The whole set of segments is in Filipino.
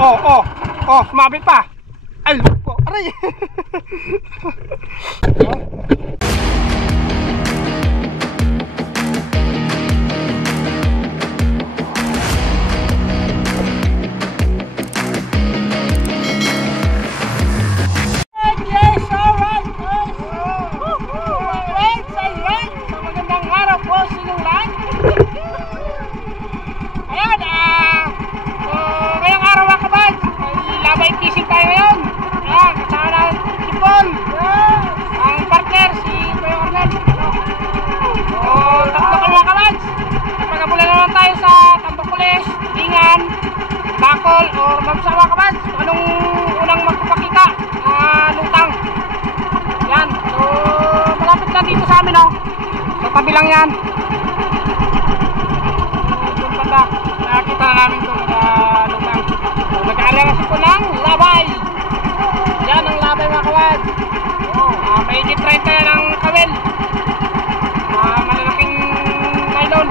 Oh, sumabit pa. Ay, po, aray. Or magsawa ka man, anong unang magpapakita lutang yan, so malapit lang dito sa amin, oh. So tabi lang yan, doon banda nakakita na namin doon lutang. So nag-aaral ko ng labay, yan ang labay mga kawads. May higit 30 ng kawel, malalaking nylon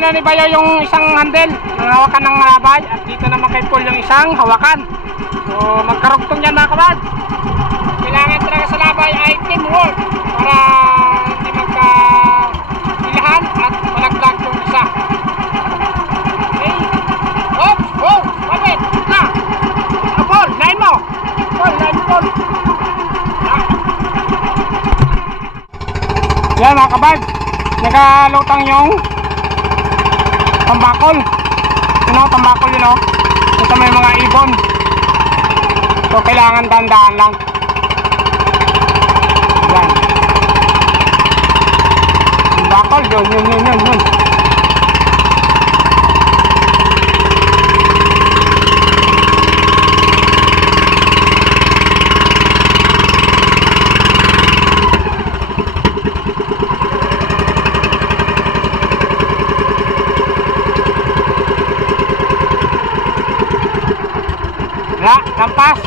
na ni Bayo yung isang handle ng hawakan ng labay at dito naman kay Paul yung isang hawakan. So magkarugtong yan mga kabad. Kailangan talaga sa labay ay teamwork para hindi magka-ilahan at malaglag yung isa. Okay, oh, mabit na Paul, line mo Paul, yan mga kabad, nagalutang yung tambakol, tambakol yun, ito may mga ibon, so kailangan dahan-dahan lang yan, tambakol yun. Lampas.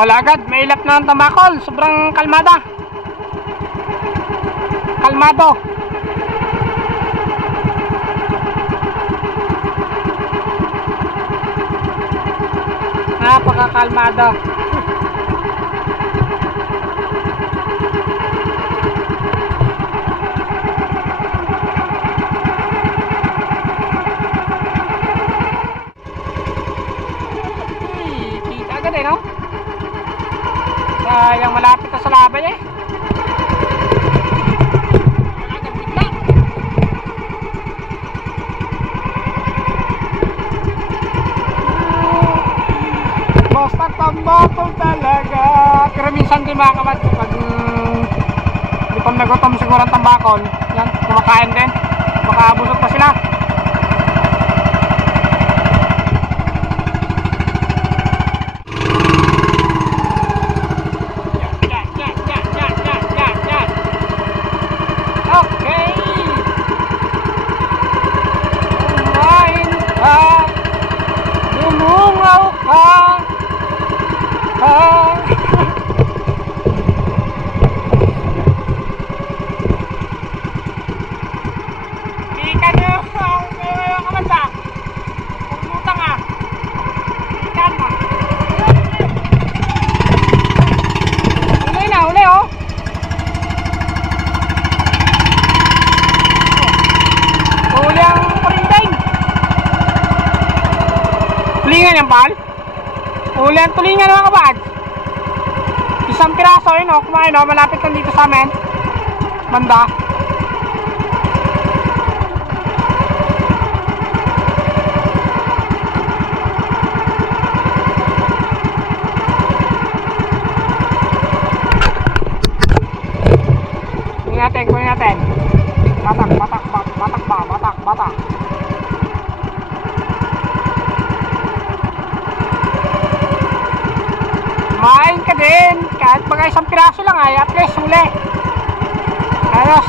Wala agad, may ilap na ang tambakol, sobrang kalmado. Napakakalmado. Kita agad no? Yang malapit na sa labay basta tambakol talaga. Pero minsan din mga kabad, pag gutom na gutom siguro ang tambakol, yan, kumakain din, makabusog pa sila. Ikan nyo! tambal. Uli ang tulingan mga kabad. Isang piraso yun o, kumain o, malapit lang dito sa amin. Banda. Kunin natin. Batak. Kumain ka din. Kahit mga isang piraso lang ay at least uli. Ayos.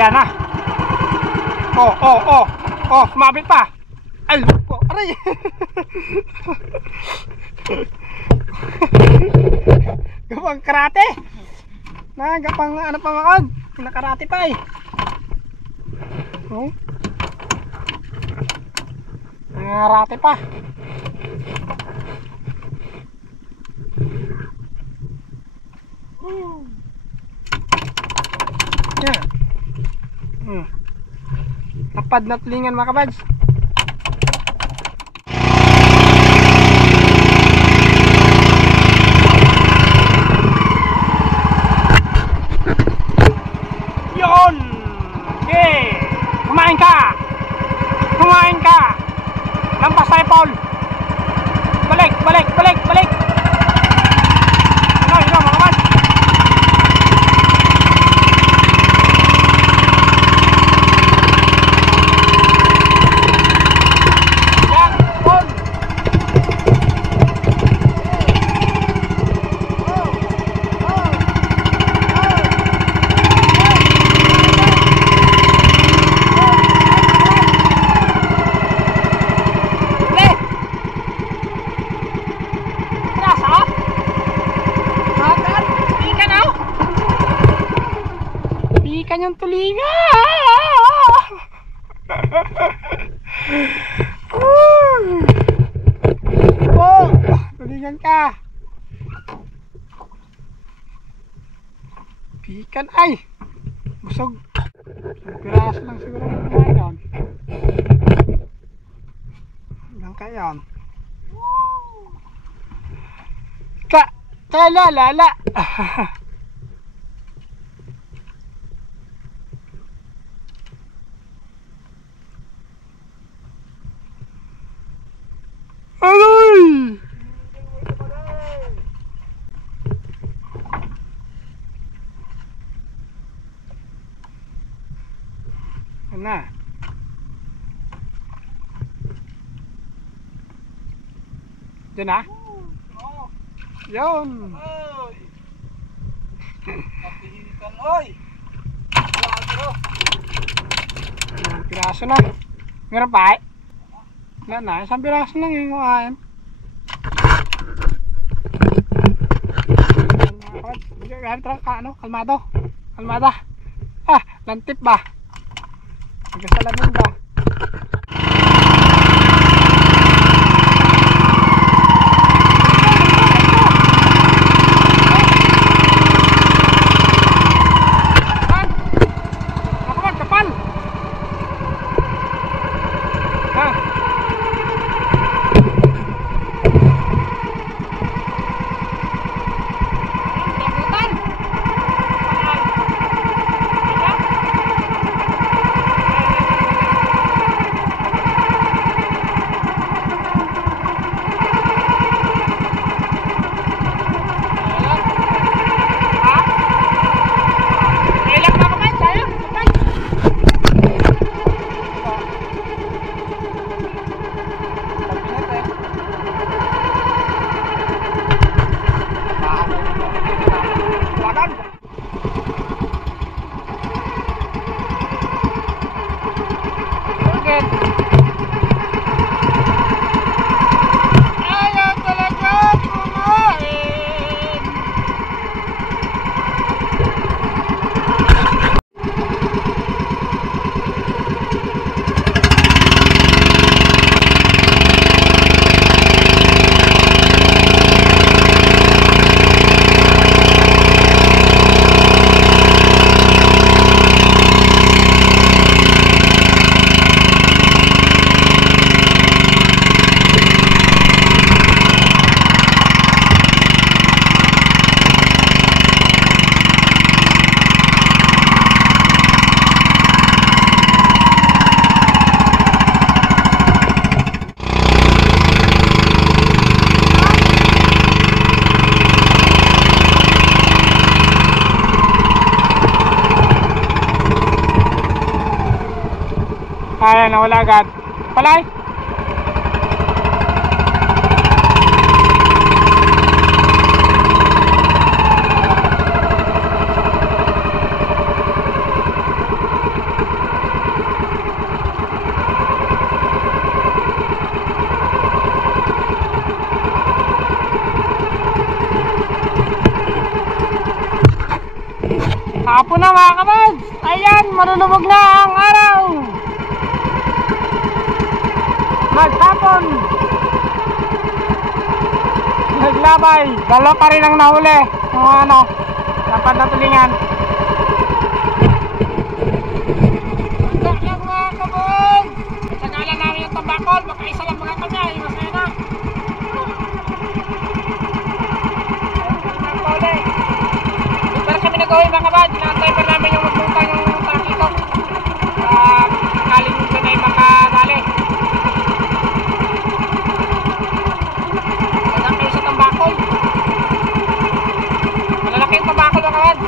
Yan na. Oh, sumabit pa. Ay, aray. Gapang karate. Gapang ano pa makod. Nakarate pa eh. Nangarate pa. Yan. Napad na tulingan mga kabads. Yon! Okay! Kumain ka! Lampas tayo, Paul! Balik! Yun mga kabads. Yung tulingan. Tulingan ka. Pikan ay. Busog. Piraso lang siguro ng kumain. Ilang kaya yan. Lala. Aray! Ano? Diyan na? Yun! Kapihikan, oy! Piraso na. Meron pa eh? Wala na, isang piraso lang yung kuhain. Kalmado. Lantip ba? Magkasalamin ba? Kapal! Ayan, nawala agad. Palay. Hapon na mga kabads. Ayan, marulubog na ang araw. Maghapon. Naglabay. Dalawa pa rin ang nahuli. Dapat na tulingan. Punta lang mga kabads. Sagalan namin yung tambakol. Baka isa lang mga kanya. Masaya na. Pero kami nag-away mga kabads. Inaantay pa namin yung magpunta yung takito. Kaling doon ay makadali. Maganda kayo sa tambakol. Malalaki yung tambakol mga kabads.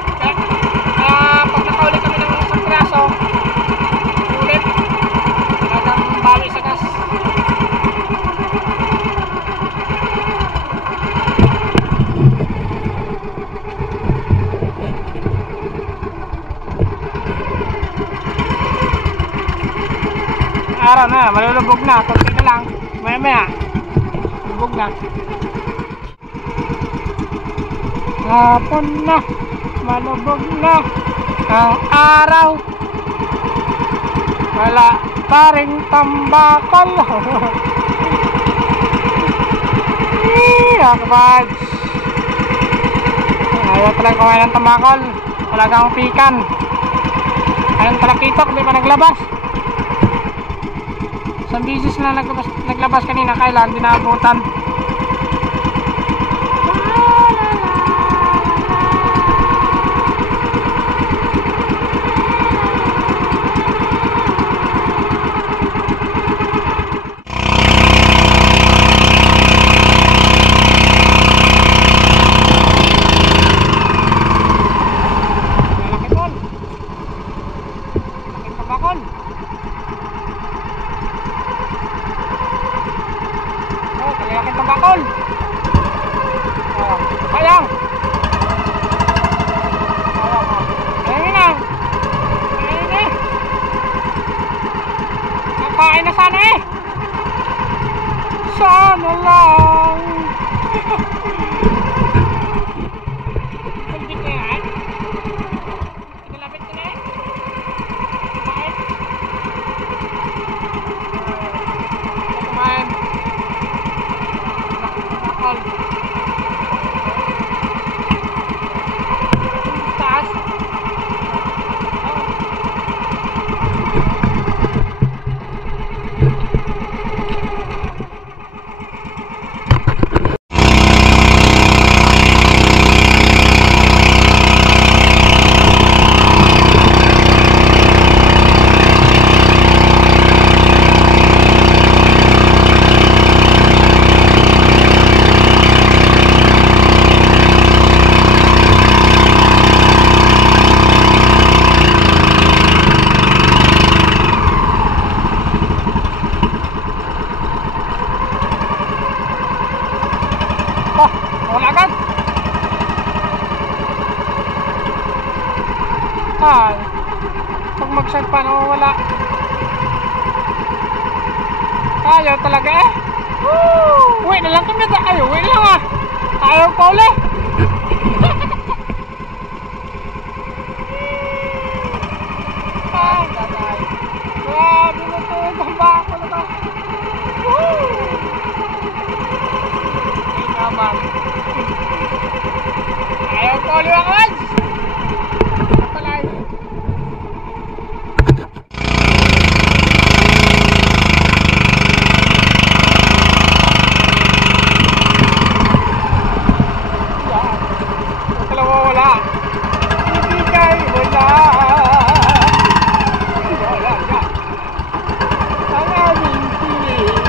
Kaya pag nakaulit kami ng isang piraso, ulit. Talagang bawi sa gas. Araw na, malulubog na, konti na lang, maya lubog na. Hapon na, malubog na ang araw, wala pa rin tambakol. Kabads, ayaw talaga kumain ng tambakol, talagang pikan. Ayun talakitok, di pa naglabas. Isang bisis na naglabas kanina, kailan dinabutan. Malaki tol. Malaki kabakol. Kaliakin tambakol. Sayang. Ayun na. Ayun eh. Nakain na sana eh. Sana lang. Kumbit na yan. Pinalapit ko na eh. Kumain. Kumain. Taas. Wala agad. Ay, pag magsagpa wala. Ayaw talaga eh. Woo! Uwi na lang kami. Ayaw, uwi lang ah. Ayaw pa uli. Ay, gagay. Grabe na ito. Tambako na ito. Woo! Ay, naman. Ayaw pa uli ang ads. Napalay. Wala. Ibigay wala. Wala na. Ang aming piling.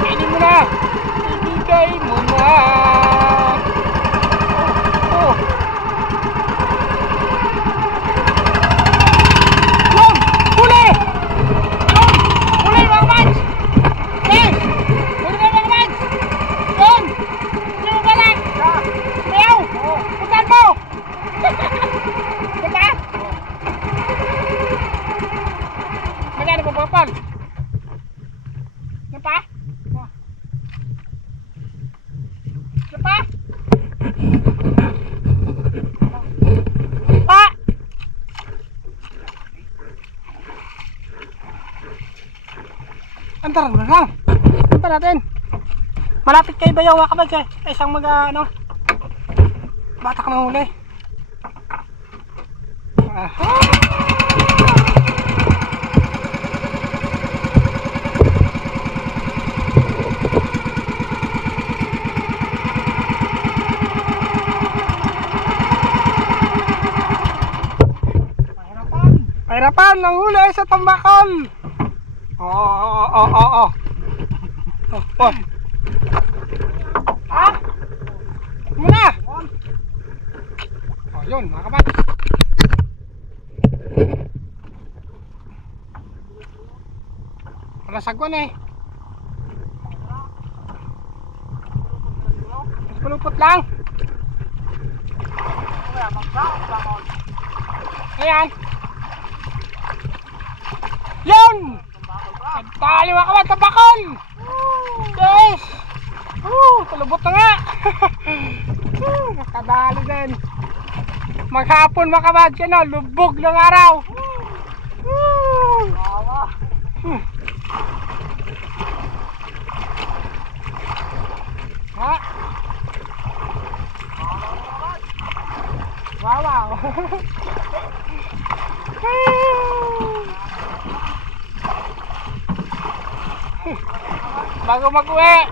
Kainin mo na. Ibigay mo na. Malang. Punta natin. Malapit kay Bayaw mga kabads eh. Isang ano. Batak na huli. Pahirapan ang huli sa tambakol. Oo. Ha? Muna. Oh, yun mga kabads. Wala sagwan eh. Mas pulupot lang. Ayan. Yun! Nagtali mga kabads, tambakol! Yes! Palubot na nga! Nakadali din. Maghapon mga kabads, yan o, lubog ng araw. Ha? Wow! Bago mag-uwi,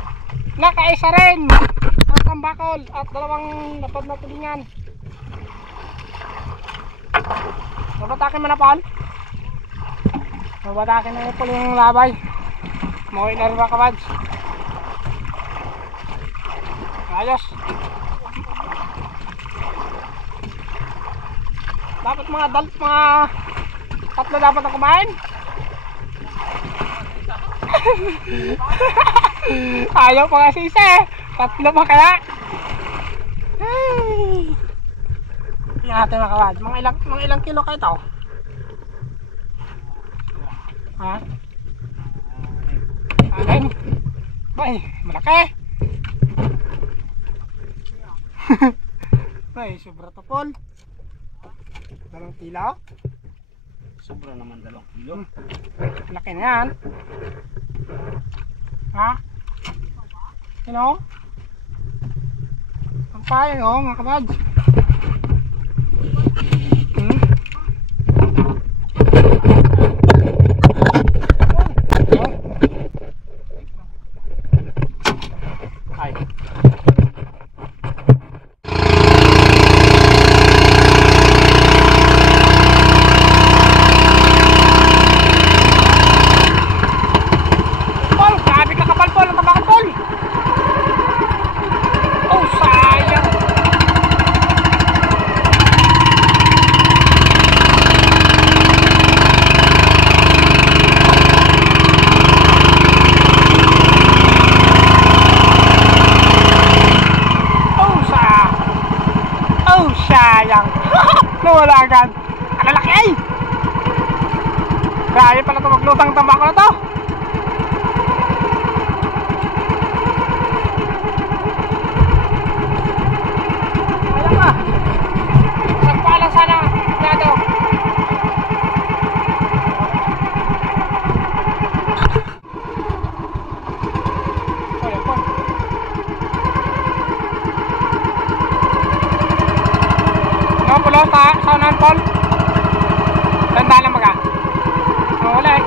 nakaisa rin ang tambakol at dalawang lapad na tulingan. Mabatakin mo na Paul. Mabatakin na po yung labay. Mauwi na rin mga kabads. Ayos. Dapat mga tatlo dapat na kumain. Ayaw pa kasi isa eh. Tatlo pa kaya. Tingnan natin mga kabads. Mga ilang kilo kayo ito? Ha? Anin? Bay, malaki. Bay, sobra to Paul. 2 kilo. Sobra naman 2 kilo. Laki na yan. Ha? You know? Ang payo no, mga kabads. Ay. Sayang. Nawala agad. Ang lalaki ay. Grabe pala ito maglutang tambako na to. Ayan ka. Sagpalan sana. Dado. Ayan po. No, pulo sa unahan Paul. Tanda lang maga. Wala eh.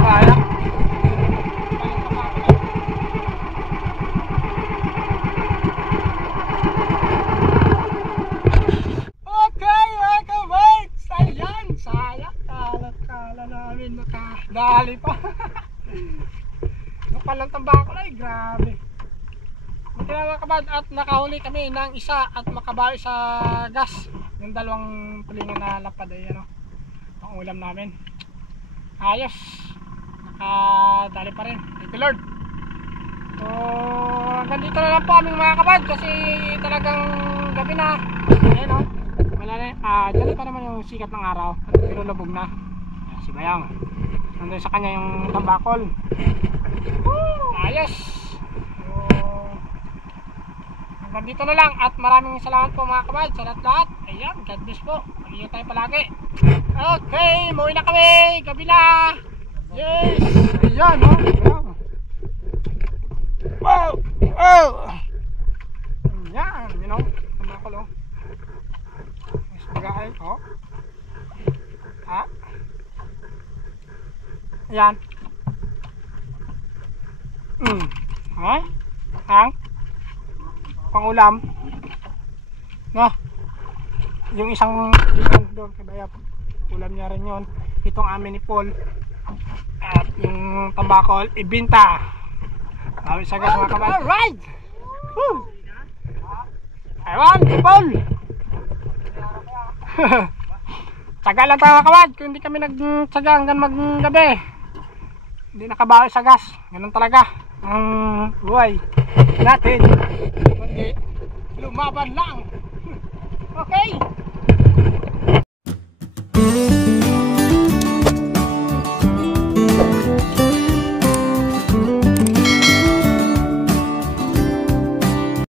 Kaya. Okay, welcome back. Sayang. Kala namin nakadali pa. Palang tambako ay grabe. Buti na mga kabad at nakahuli kami ng isa at makabawi sa gas. Yung 2 tulingan na lapad ay ano, ang ulam namin. Ayos. Nakadali pa rin. Thank you Lord. So hanggang dito na lang po aming mga kabad kasi talagang gabi na. Ayan o. Wala na. Dali pa naman yung sikat ng araw. Pero lubog na. Si Bayang. Nandun sa kanya yung tambakol. Ayos. So, hanggang dito na lang at maraming salamat po mga kabad sa lahat-lahat. Ayan, God bless po. Mag-ingat tayo palagi. Okay, umuwi na kami. Gabi na. Yes. Ayan, no? Ayan. Wow! Wow! Ayan, you know. Tama ko lang. Mas bagay, oh. Ha? Ayan. Ha? Ang? Pangulam. No? Yung isang doon kaya ulam niya rin yun. Itong amin ni Paul. At yung tambakol ibinta. Sabi sa gas mga kabal. Alright! Woo! Ewan, Paul! Tsaga lang tayo mga kabal. Kung hindi kami nagtsaga hanggang maggabi, hindi nakabawi sa gas. Ganun talaga ang buhay natin. Kundi lumaban lang. Okay.